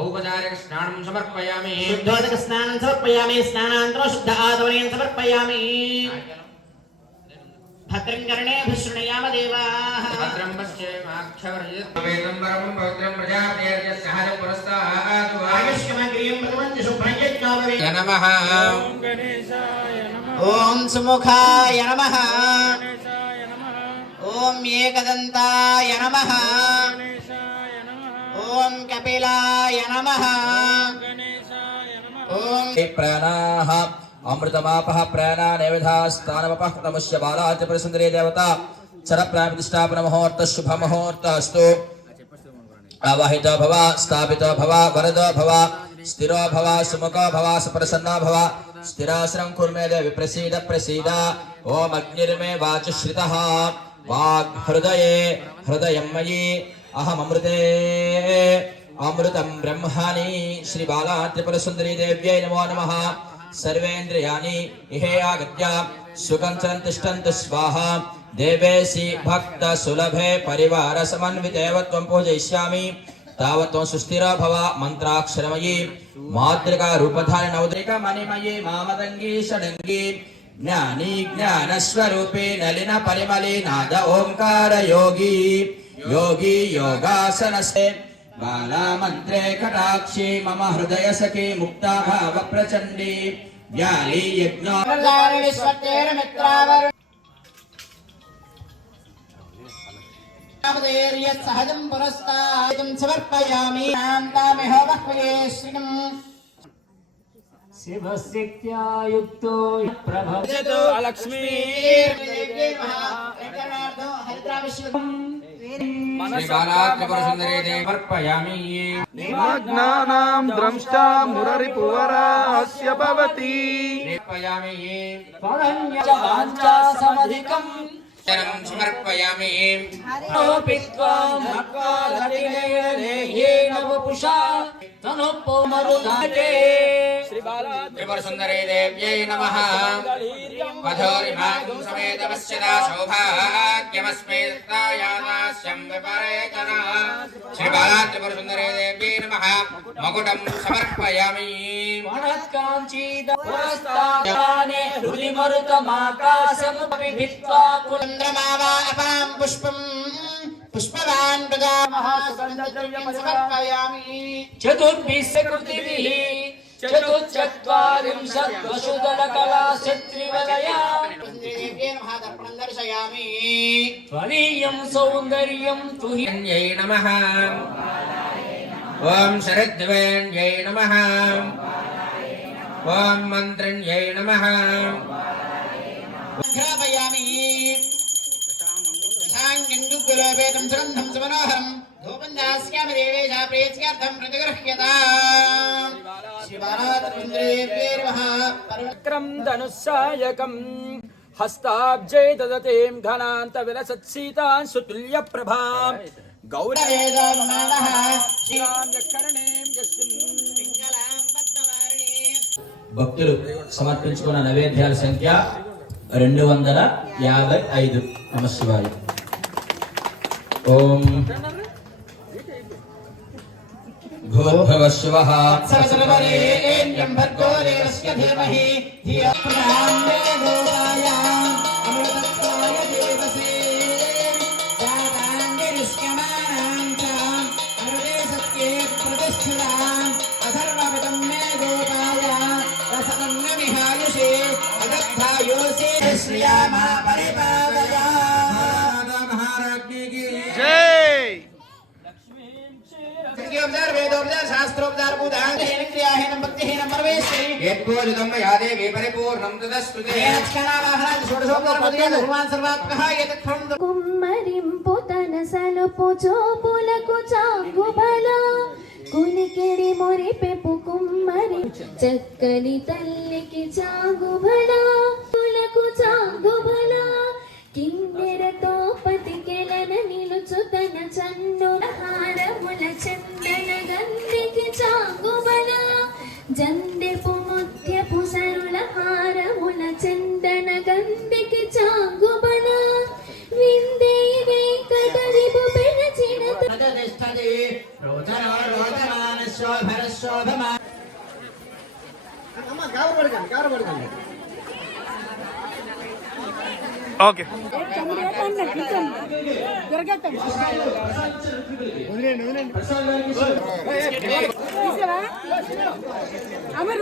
औपचारिक स्नानं समर्पयामि शुद्धोदक स्नानं समर्पयामि स्नानानन्तरं शुद्ध आचमनीयं समर्पयामि भद्रं कर्णेभिः शृणुयाम देवाः भद्रं पश्येमाक्षवर्यत् वेदं वरं पवित्रं प्रजापतेर्य सहजं पुरस्तात् आयुष्यमग्रियं भगवन्ति शुभ्रयज्ञोपवे नमः ओम गणेशाय नमः ओम सुमुखाय नमः गणेशाय नमः ओम एकदन्ताय नमः गणेशाय नमः ओम कपिलाय नमः गणेशाय नमः ओम प्राणाः अमृतमापः प्राणा नैवेधास्तानमपः नमस्य बालात् प्रसुन्दरे देवता चरप्राप्रतिष्ठापन मुहूर्त शुभ मुहूर्त अस्तु आवाहित भव स्थापित भव वरद भव स्थिरो भव सुमुखो भव सुप्रसन्नो भव स्थिरासनं कुर्मे देवि प्रसीद प्रसीद ओम अग्निर्मे वाचश्रितः वाग् हृदये हृदयं मयि अहममृते अमृतं ब्रह्मणि श्री बाला त्रिपुरसुन्दरी देव्यै नमो नमः सर्वेन्द्रियाणि इहे आगत्य सुखं तिष्ठन्तु स्वाहा देवेशि भक्त सुलभे परिवार समन्वितेव त्वं पूजयिष्यामि तावत् त्वं सुस्थिर भव मन्त्राक्षरमयी मातृका रूपधारि नवद्रिका मणिमयी मामदङ्गी षडङ्गी ज्ञानी ज्ञानस्वरूपी नलिन परिमली नाद ओंकार योगी योगी योगासनस्ते बाला मंत्रे कटाक्षी मम हृदय सखी मुक्ता भाव प्रचंडी व्याली यज्ञ सहजं पुरस्तादं समर्पयामि शान्तामिह वह्वये श्रीम् शिवशक्त्या युक्तो प्रभजतो लक्ष्मी निमग्नानां द्रष्टा मुररिपुवरास्य भवति समधिकं शरणं समर्पयामि पित्वां नक्कालतिनेयेन वपुषा तनुपमरुदाते श्री बाला त्रिपुरसुन्दरी देव्यै नमः वधूरिभागं समेत पश्यता सौभाग्यमस्मै दत्तायादास्यं विपरेतना श्री बाला त्रिपुरसुन्दरी देव्यै नमः मकुटं समर्पयामि वनत्काञ्चीदपुरस्ताने हृदिमरुतमाकाशमुपविभित्वा कुन्द्रमावा अपां पुष्पं पुष्पवान् प्रजामः सुगन्धद्रव्यं समर्पयामि चतुर्भिः सकृतिभिः चतुश्चत्वारिंशत् वसुदलकलाशत्रिवलया दर्पणं दर्शयामि त्वदीयं सौन्दर्यं तुहिन्यै नमः ओम शरद्वेण्यै नमः ओम मन्त्रिण्यै नमः घ्रापयामि दशाङ्गुकुलोपेतं सुगन्धं सुमनोहरं धूपं दास्यामि देवेशा प्रेत्स्यार्थं प्रतिगृह्यताम् शिवानाथन्द्रेभ्ये नमः चक्रं धनुस्सायकं हस्ताब्जे ददतीं घनान्तविलसत्सीतां सुतुल्यप्रभां गौरवेदामनानः श्रीरां यत्कर्णीं यस्मिन् భక్తులు సమర్పించుకున్న నైవేద్యాల సంఖ్య 255. నమశివాయ. ఓం భూర్భువః శివః సర్వసర్వరేణ్యం భర్గో దేవస్య ధీమహి ధియో యోః అమృతత్వాయ దేవసే జాతాంగిరిష్యమానాం చ అమృతే సత్యే ప్రతిష్ఠితాం అధర్వవిదం మే గోపాయ రసమన్న విహాయుషే అదగ్ధాయోసే శ్రియామా పరిపాదయా महाराज्ञी की जय लक्ष्मीं జ్యోతిర్వేదోపచార వేదోపచార శాస్త్రోపచార పూజాహీనం క్రియాహీనం భక్తిహీనం పరమేశ్వరి యత్పూజితం మయా దేవి పరిపూర్ణం తదస్తుతే భగవాన్ సర్వాత్మః యత్ఫలం కుమ్మరింపు తన సలుపు చూపులకు చాంగుబల కులికిడి మురిపెపు కుమ్మరి చక్కని తల్లికి చాంగుబల కులకు చాంగుబల కిన్నెరతో పతికెలన నిలుచు తన చన్నుల హారముల చందన గంధికి చాంగుబల జందెపు ముత్యపు సరుల హారముల చందన గంధికి చాంగుబల విందే వెంకట విభు పెనచిన తిష్టతి రోచనో రోచమాన శోభర శోభమా అమ్మ గావబడకండి ఓకే అమర్